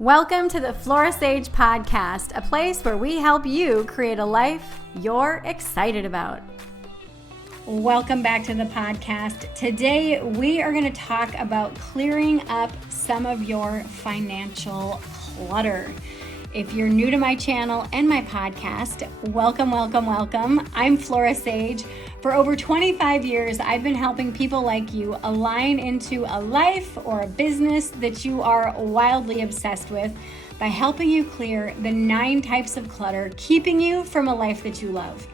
Welcome to the Flora podcast, a place where we help you create a life you're excited about. Welcome back to the podcast. Today, we are going to talk about clearing up some of your financial clutter. If you're new to my channel and my podcast, welcome. I'm Flora Sage. For over 25 years, I've been helping people like you align into a life or a business that you are wildly obsessed with by helping you clear the 9 types of clutter, keeping you from a life that you love.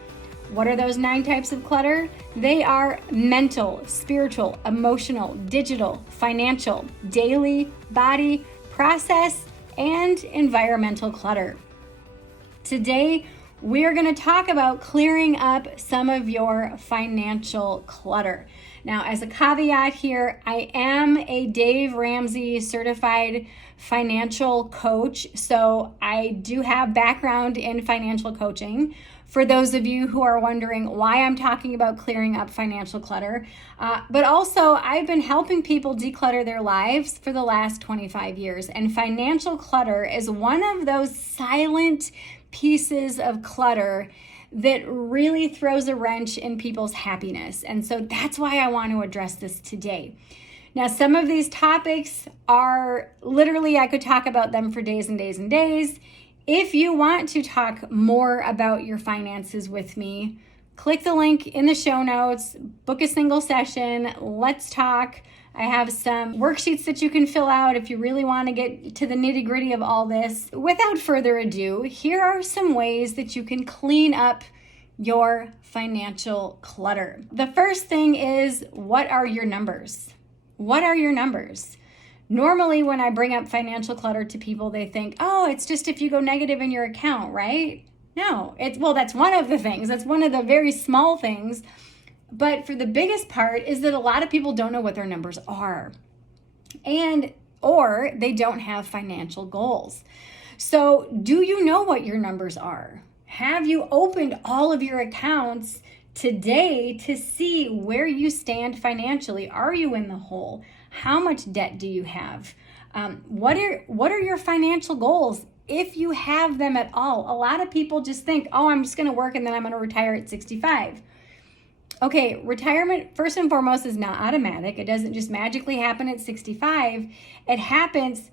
What are those 9 types of clutter? They are mental, spiritual, emotional, digital, financial, daily, body, process, and environmental clutter. Today, we're going to talk about clearing up some of your financial clutter. Now, as a caveat here, I am a Dave Ramsey certified financial coach, so I do have background in financial coaching. For those of you who are wondering why I'm talking about clearing up financial clutter, but also I've been helping people declutter their lives for the last 25 years, and financial clutter is one of those silent pieces of clutter that really throws a wrench in people's happiness. And so that's why I want to address this today. Now, some of these topics are literally, I could talk about them for days and days and days. If you want to talk more about your finances with me, click the link in the show notes, book a single session, let's talk. I have some worksheets that you can fill out if you really want to get to the nitty-gritty of all this. Without further ado, here are some ways that you can clean up your financial clutter. The first thing is, what are your numbers? What are your numbers? Normally, when I bring up financial clutter to people, they think, oh, it's just if you go negative in your account, right? No, that's one of the things. That's one of the very small things. But for the biggest part is that a lot of people don't know what their numbers are, or they don't have financial goals. So do you know what your numbers are? Have you opened all of your accounts today to see where you stand financially? Are you in the hole? How much debt do you have? What are your financial goals? If you have them at all. A lot of people just think, oh, I'm just going to work and then I'm going to retire at 65. Okay, retirement, first and foremost, is not automatic. It doesn't just magically happen at 65. It happens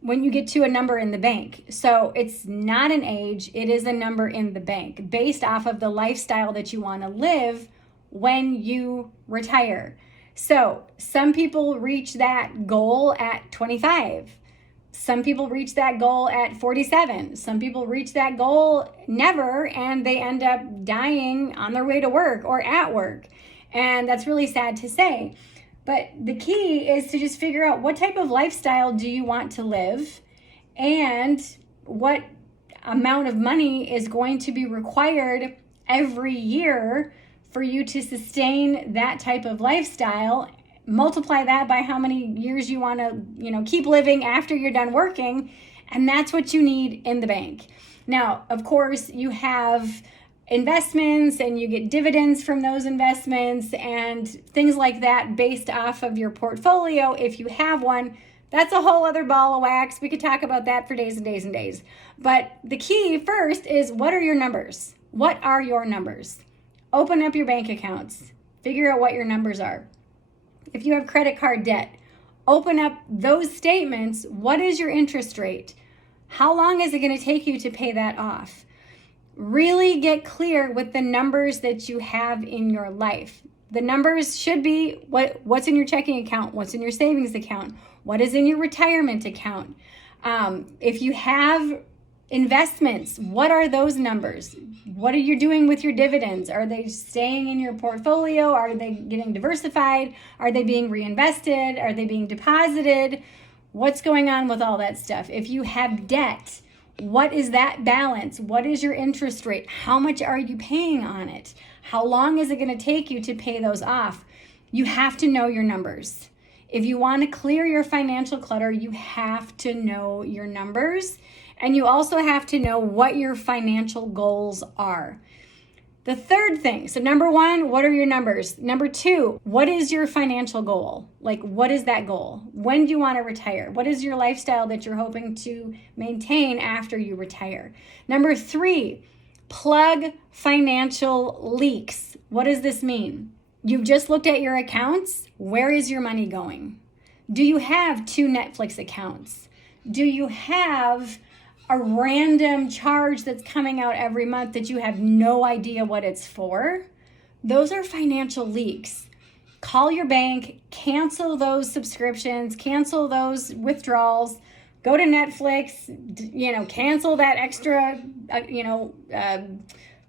when you get to a number in the bank. So it's not an age, it is a number in the bank based off of the lifestyle that you want to live when you retire. So some people reach that goal at 25. Some people reach that goal at 47. Some people reach that goal never, and they end up dying on their way to work or at work. And that's really sad to say. But the key is to just figure out what type of lifestyle do you want to live and what amount of money is going to be required every year for you to sustain that type of lifestyle. Multiply that by how many years you want to, keep living after you're done working, and that's what you need in the bank. Now, of course, you have investments and you get dividends from those investments and things like that based off of your portfolio. If you have one, that's a whole other ball of wax. We could talk about that for days and days and days. But the key first is, what are your numbers? What are your numbers? Open up your bank accounts. Figure out what your numbers are. If you have credit card debt, open up those statements. What is your interest rate? How long is it going to take you to pay that off? Really get clear with the numbers that you have in your life. The numbers should be what's in your checking account, what's in your savings account, what is in your retirement account. If you have investments, what are those numbers? What are you doing with your dividends? Are they staying in your portfolio? Are they getting diversified? Are they being reinvested? Are they being deposited? What's going on with all that stuff? If you have debt, what is that balance? What is your interest rate? How much are you paying on it? How long is it going to take you to pay those off? You have to know your numbers. If you want to clear your financial clutter, you have to know your numbers. And you also have to know what your financial goals are. The third thing, so number one, what are your numbers? Number two, what is your financial goal? Like, what is that goal? When do you want to retire? What is your lifestyle that you're hoping to maintain after you retire? Number three, plug financial leaks. What does this mean? You've just looked at your accounts. Where is your money going? Do you have 2 Netflix accounts? Do you have a random charge that's coming out every month that you have no idea what it's for? Those are financial leaks. Call your bank, cancel those subscriptions, cancel those withdrawals, go to Netflix, cancel that extra,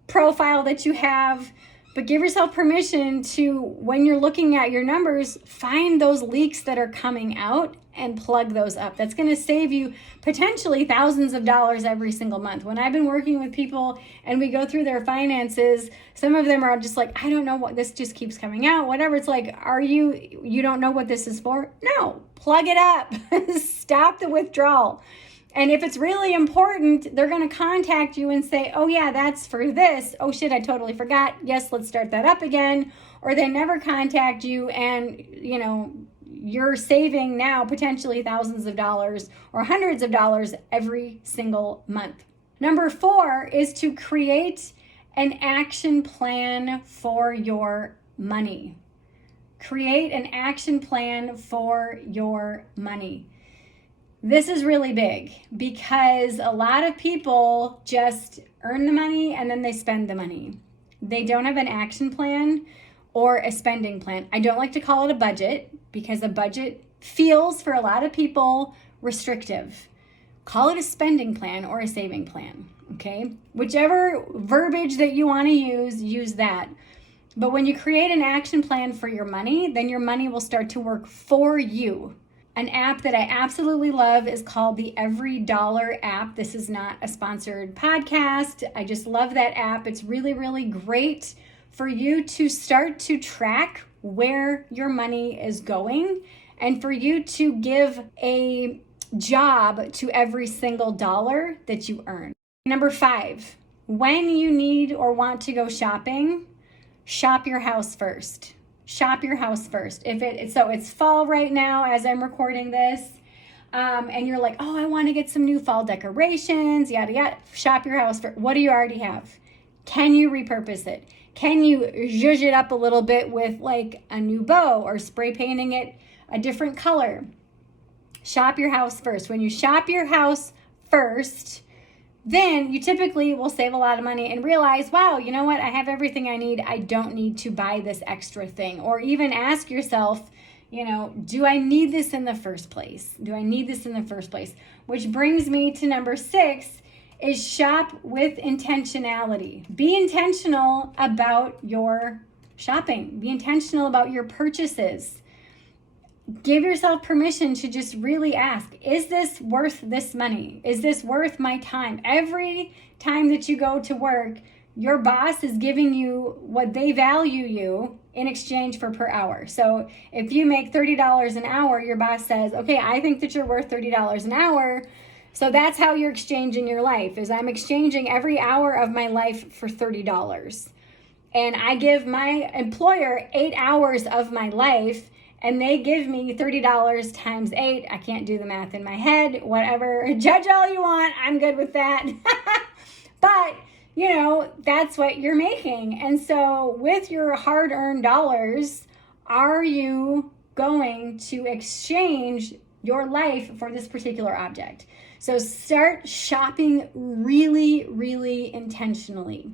profile that you have. But give yourself permission to, when you're looking at your numbers, find those leaks that are coming out and plug those up. That's going to save you potentially thousands of dollars every single month. When I've been working with people and we go through their finances, some of them are just like, I don't know what this just keeps coming out, whatever. It's like, you don't know what this is for? No, plug it up. Stop the withdrawal. And if it's really important, they're going to contact you and say, oh yeah, that's for this. Oh shit, I totally forgot. Yes, let's start that up again. Or they never contact you and, you're saving now potentially thousands of dollars or hundreds of dollars every single month. Number 4 is to create an action plan for your money. Create an action plan for your money. This is really big because a lot of people just earn the money and then they spend the money. They don't have an action plan or a spending plan. I don't like to call it a budget because a budget feels for a lot of people restrictive. Call it a spending plan or a saving plan, okay? Whichever verbiage that you want to use that. But when you create an action plan for your money, then your money will start to work for you. An app that I absolutely love is called the Every Dollar app. This is not a sponsored podcast. I just love that app. It's really, really great for you to start to track where your money is going and for you to give a job to every single dollar that you earn. Number 5, when you need or want to go shopping, shop your house first. Shop your house first. So it's fall right now as I'm recording this, and you're like, oh, I want to get some new fall decorations, yada yada. Shop your house first. What do you already have? Can you repurpose it? Can you zhuzh it up a little bit with like a new bow or spray painting it a different color? Shop your house first. When you shop your house first, then you typically will save a lot of money and realize, wow, you know what? I have everything I need. I don't need to buy this extra thing. Or even ask yourself, do I need this in the first place? Do I need this in the first place? Which brings me to number 6, is shop with intentionality. Be intentional about your shopping. Be intentional about your purchases. Give yourself permission to just really ask, is this worth this money? Is this worth my time? Every time that you go to work, your boss is giving you what they value you in exchange for per hour. So if you make $30 an hour, your boss says, okay, I think that you're worth $30 an hour. So that's how you're exchanging your life, is I'm exchanging every hour of my life for $30. And I give my employer 8 hours of my life, and they give me $30 times 8. I can't do the math in my head. Whatever. Judge all you want. I'm good with that. But, that's what you're making. And so with your hard-earned dollars, are you going to exchange your life for this particular object? So start shopping really, really intentionally.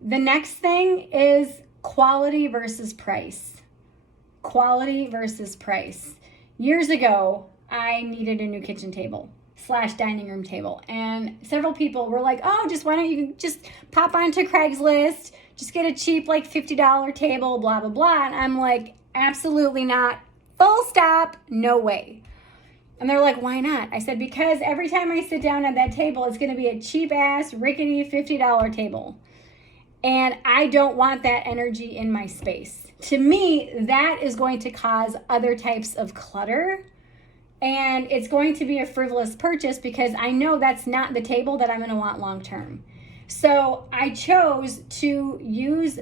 The next thing is quality versus price. Quality versus price. Years ago, I needed a new kitchen table / dining room table. And several people were like, oh, why don't you just pop onto Craigslist, just get a cheap $50 table, blah, blah, blah. And I'm like, absolutely not. Full stop. No way. And they're like, why not? I said, because every time I sit down at that table, it's going to be a cheap ass, rickety $50 table. And I don't want that energy in my space. To me, that is going to cause other types of clutter. And it's going to be a frivolous purchase because I know that's not the table that I'm going to want long term. So I chose to use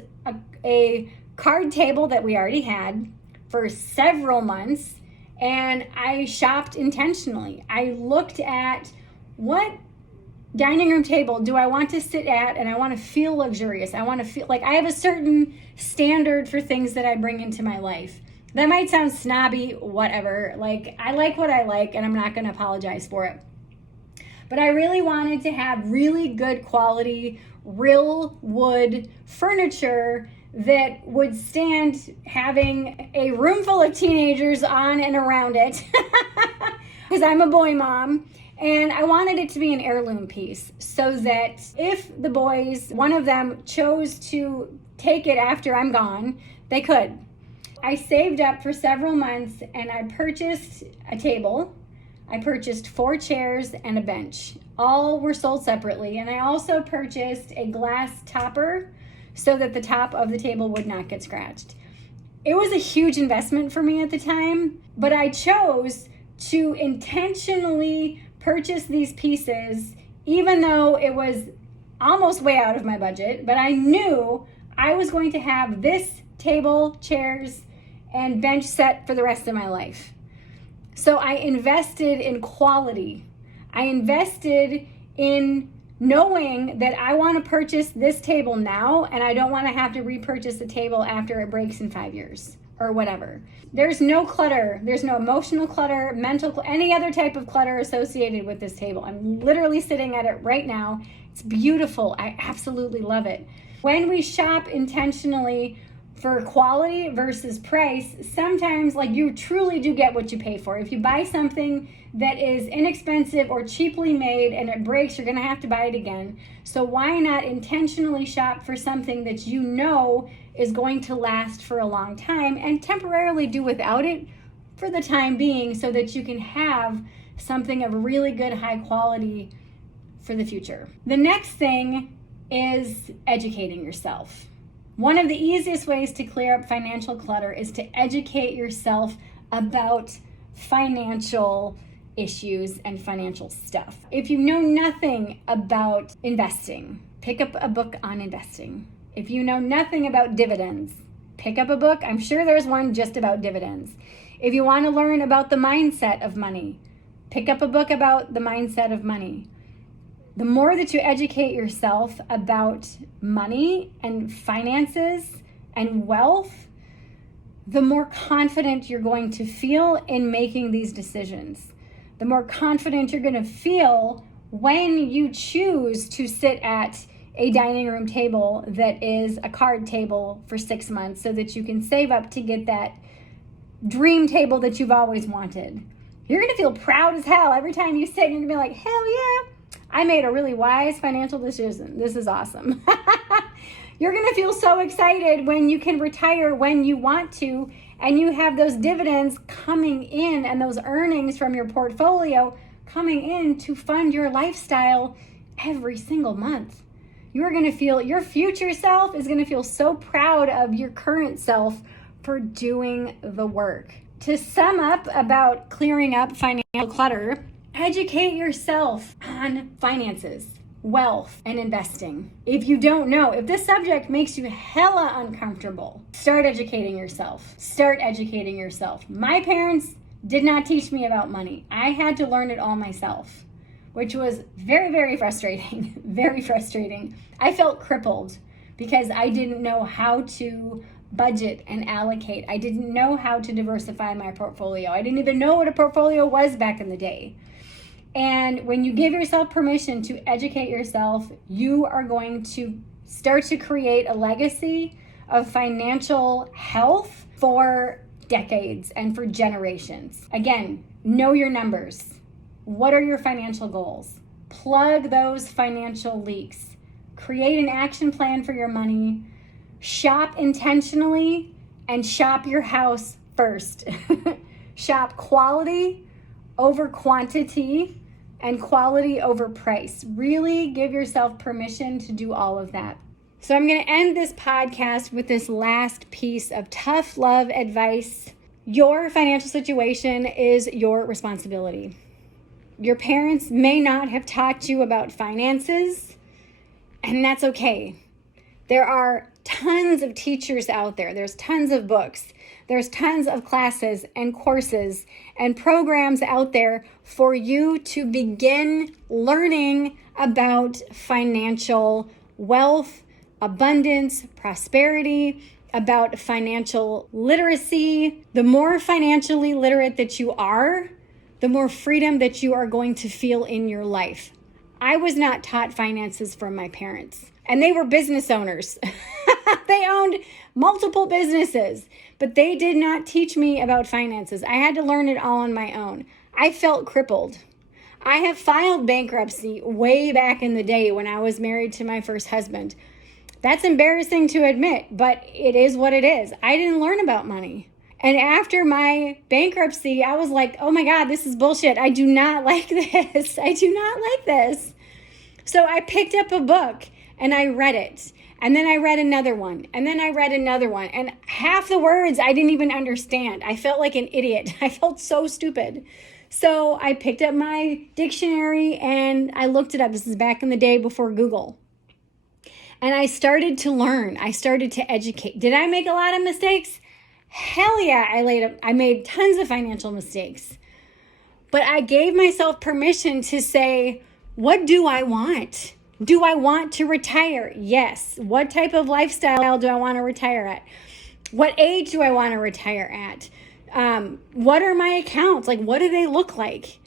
a card table that we already had for several months, and I shopped intentionally. I looked at what dining room table do I want to sit at, and I want to feel luxurious. I want to feel like I have a certain standard for things that I bring into my life. That might sound snobby, whatever. Like, I like what I like, and I'm not going to apologize for it. But I really wanted to have really good quality, real wood furniture that would stand having a room full of teenagers on and around it, because I'm a boy mom. And I wanted it to be an heirloom piece so that if the boys, one of them, chose to take it after I'm gone, they could. I saved up for several months and I purchased a table. I purchased 4 chairs and a bench. All were sold separately. And I also purchased a glass topper so that the top of the table would not get scratched. It was a huge investment for me at the time, but I chose to intentionally purchase these pieces, even though it was almost way out of my budget, but I knew I was going to have this table, chairs, and bench set for the rest of my life. So I invested in quality. I invested in knowing that I want to purchase this table now, and I don't want to have to repurchase the table after it breaks in 5 years or whatever. There's no clutter. There's no emotional clutter, mental, any other type of clutter associated with this table. I'm literally sitting at it right now. It's beautiful. I absolutely love it. When we shop intentionally for quality versus price, sometimes like you truly do get what you pay for. If you buy something that is inexpensive or cheaply made and it breaks, you're going to have to buy it again. So why not intentionally shop for something that you know is going to last for a long time and temporarily do without it for the time being so that you can have something of really good high quality for the future. The next thing is educating yourself. One of the easiest ways to clear up financial clutter is to educate yourself about financial issues and financial stuff. If you know nothing about investing, pick up a book on investing. If you know nothing about dividends, pick up a book. I'm sure there's one just about dividends. If you want to learn about the mindset of money, pick up a book about the mindset of money. The more that you educate yourself about money and finances and wealth, the more confident you're going to feel in making these decisions. The more confident you're going to feel when you choose to sit at a dining room table that is a card table for 6 months so that you can save up to get that dream table that you've always wanted. You're going to feel proud as hell every time you sit and you're going to be like, hell yeah, I made a really wise financial decision. This is awesome. You're going to feel so excited when you can retire when you want to, and you have those dividends coming in and those earnings from your portfolio coming in to fund your lifestyle every single month. You're going to feel, your future self is going to feel so proud of your current self for doing the work. To sum up about clearing up financial clutter, educate yourself on finances, wealth, and investing. If you don't know, if this subject makes you hella uncomfortable, start educating yourself. Start educating yourself. My parents did not teach me about money. I had to learn it all myself, which was very, very frustrating. Very frustrating. I felt crippled because I didn't know how to budget and allocate. I didn't know how to diversify my portfolio. I didn't even know what a portfolio was back in the day. And when you give yourself permission to educate yourself, you are going to start to create a legacy of financial health for decades and for generations. Again, know your numbers. What are your financial goals? Plug those financial leaks. Create an action plan for your money. Shop intentionally and shop your house first. Shop quality over quantity and quality over price. Really give yourself permission to do all of that. So I'm going to end this podcast with this last piece of tough love advice. Your financial situation is your responsibility. Your parents may not have taught you about finances. And that's okay. There are tons of teachers out there. There's tons of books. There's tons of classes and courses and programs out there for you to begin learning about financial wealth, abundance, prosperity, about financial literacy. The more financially literate that you are, the more freedom that you are going to feel in your life. I was not taught finances from my parents, and they were business owners. They owned multiple businesses, but they did not teach me about finances. I had to learn it all on my own. I felt crippled. I have filed bankruptcy way back in the day when I was married to my first husband. That's embarrassing to admit, but it is what it is. I didn't learn about money. And after my bankruptcy, I was like, oh my God, this is bullshit. I do not like this. I do not like this. So I picked up a book and I read it. And then I read another one. And then I read another one. And half the words I didn't even understand. I felt like an idiot. I felt so stupid. So I picked up my dictionary and I looked it up. This is back in the day before Google. And I started to learn. I started to educate. Did I make a lot of mistakes? Hell yeah, I made tons of financial mistakes. But I gave myself permission to say, what do I want? Do I want to retire? Yes. What type of lifestyle do I want to retire at? What age do I want to retire at? What are my accounts? Like, what do they look like?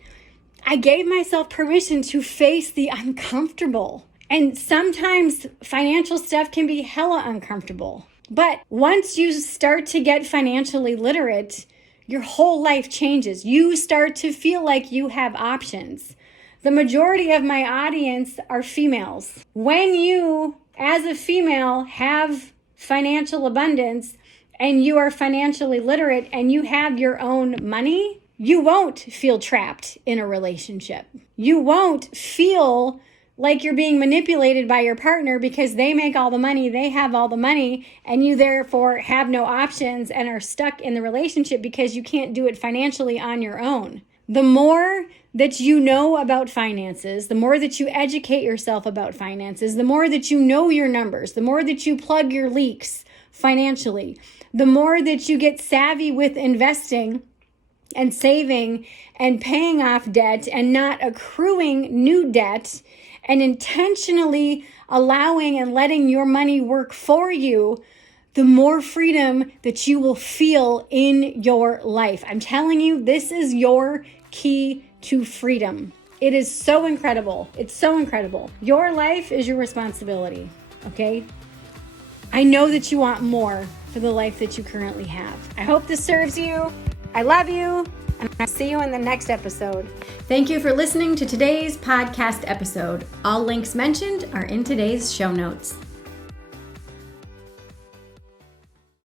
I gave myself permission to face the uncomfortable. And sometimes financial stuff can be hella uncomfortable. But once you start to get financially literate, your whole life changes. You start to feel like you have options. The majority of my audience are females. When you, as a female, have financial abundance and you are financially literate and you have your own money, you won't feel trapped in a relationship. You won't feel like you're being manipulated by your partner because they make all the money, they have all the money, and you therefore have no options and are stuck in the relationship because you can't do it financially on your own. The more that you know about finances, the more that you educate yourself about finances, the more that you know your numbers, the more that you plug your leaks financially, the more that you get savvy with investing and saving and paying off debt and not accruing new debt, and intentionally allowing and letting your money work for you, the more freedom that you will feel in your life. I'm telling you, this is your key to freedom. It is so incredible. It's so incredible. Your life is your responsibility, okay? I know that you want more for the life that you currently have. I hope this serves you. I love you. And I'll see you in the next episode. Thank you for listening to today's podcast episode. All links mentioned are in today's show notes.